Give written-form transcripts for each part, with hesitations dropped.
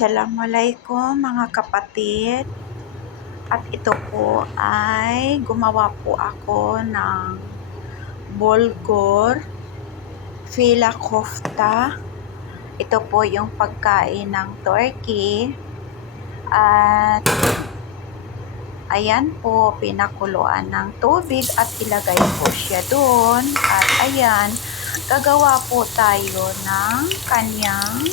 Assalamualaikum mga kapatid. At ito po ay gumawa po ako ng bulgur fila kofta. Ito po yung pagkain ng turkey. At ayan po, pinakuluan ng tubig at ilagay po siya doon. At ayan, gagawa po tayo ng kanyang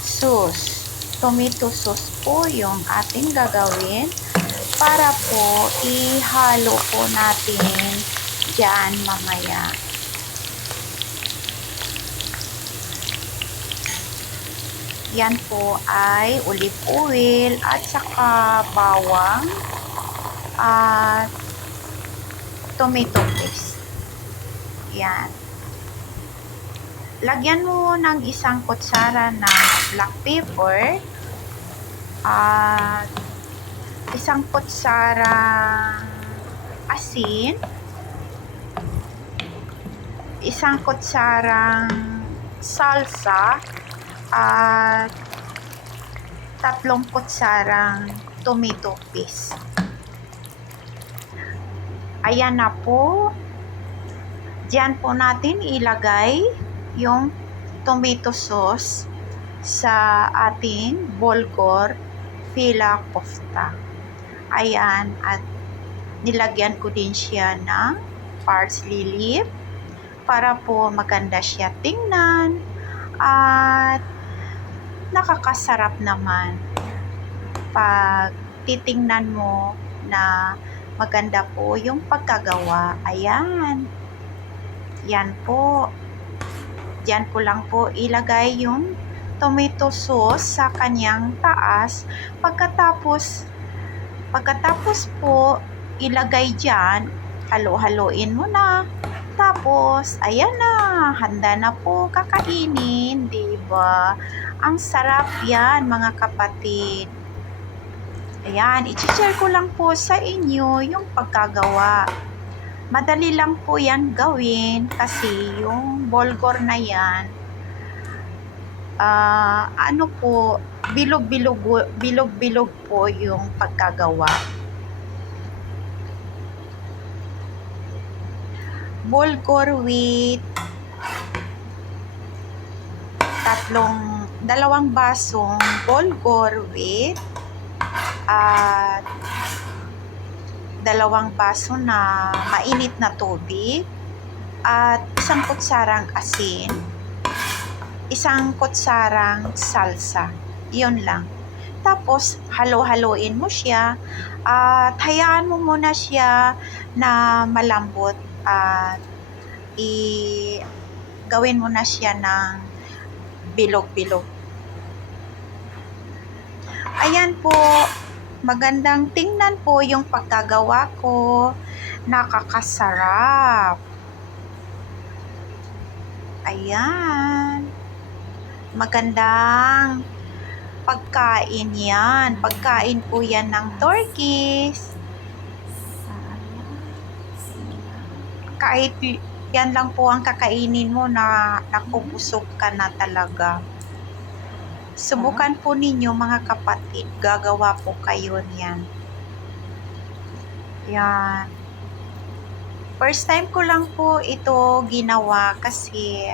sauce. Tomato sauce po yung ating gagawin para po ihalo po natin dyan mamaya. Yan po ay olive oil at saka bawang at tomato paste. Yan. Lagyan mo ng isang kutsara na black pepper at isang kutsara asin, isang kutsarang salsa at 3 kutsarang tomato paste. Ayan na po. Diyan po natin ilagay yung tomato sauce sa ating bulgur fila kofta. Ayan, at nilagyan ko din siya ng parsley leaf para po maganda siya tingnan at nakakasarap naman pag titingnan mo na maganda po yung pagkagawa. Ayan. Yan po. Diyan ko lang po ilagay yung tomato sauce sa kanyang taas. Pagkatapos po ilagay dyan, halo-haloin mo na. Tapos, ayan na, handa na po kakainin, diba? Ang sarap yan, mga kapatid. Ayan, i-share ko lang po sa inyo yung pagkagawa. Madali lang po yan gawin kasi yung bulgur na yan, bilog-bilog po yung pagkagawa. Bulgur with 2 basong bulgur with at 2 baso na mainit na tubig at 1 kutsarang asin, 1 kutsarang salsa. Yun lang. Tapos, halo-haloin mo siya at hayaan mo muna siya na malambot at gawin mo na siya ng bilog-bilog. Ayan po. Magandang tingnan po yung pagkagawa ko. Nakakasarap. Ayan. Magandang pagkain yan. Pagkain po yan ng turkeys. Kahit yan lang po ang kakainin mo na nakubusog ka na talaga. Subukan po ninyo mga kapatid. Gagawa po kayo niyan. Yan. First time ko lang po ito ginawa kasi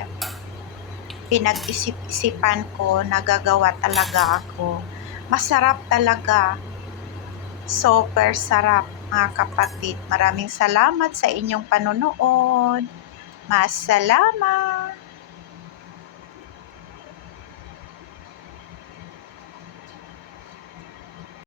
pinag-isip-isipan ko na gagawa talaga ako. Masarap talaga. Super sarap mga kapatid. Maraming salamat sa inyong panonood. Masalamat!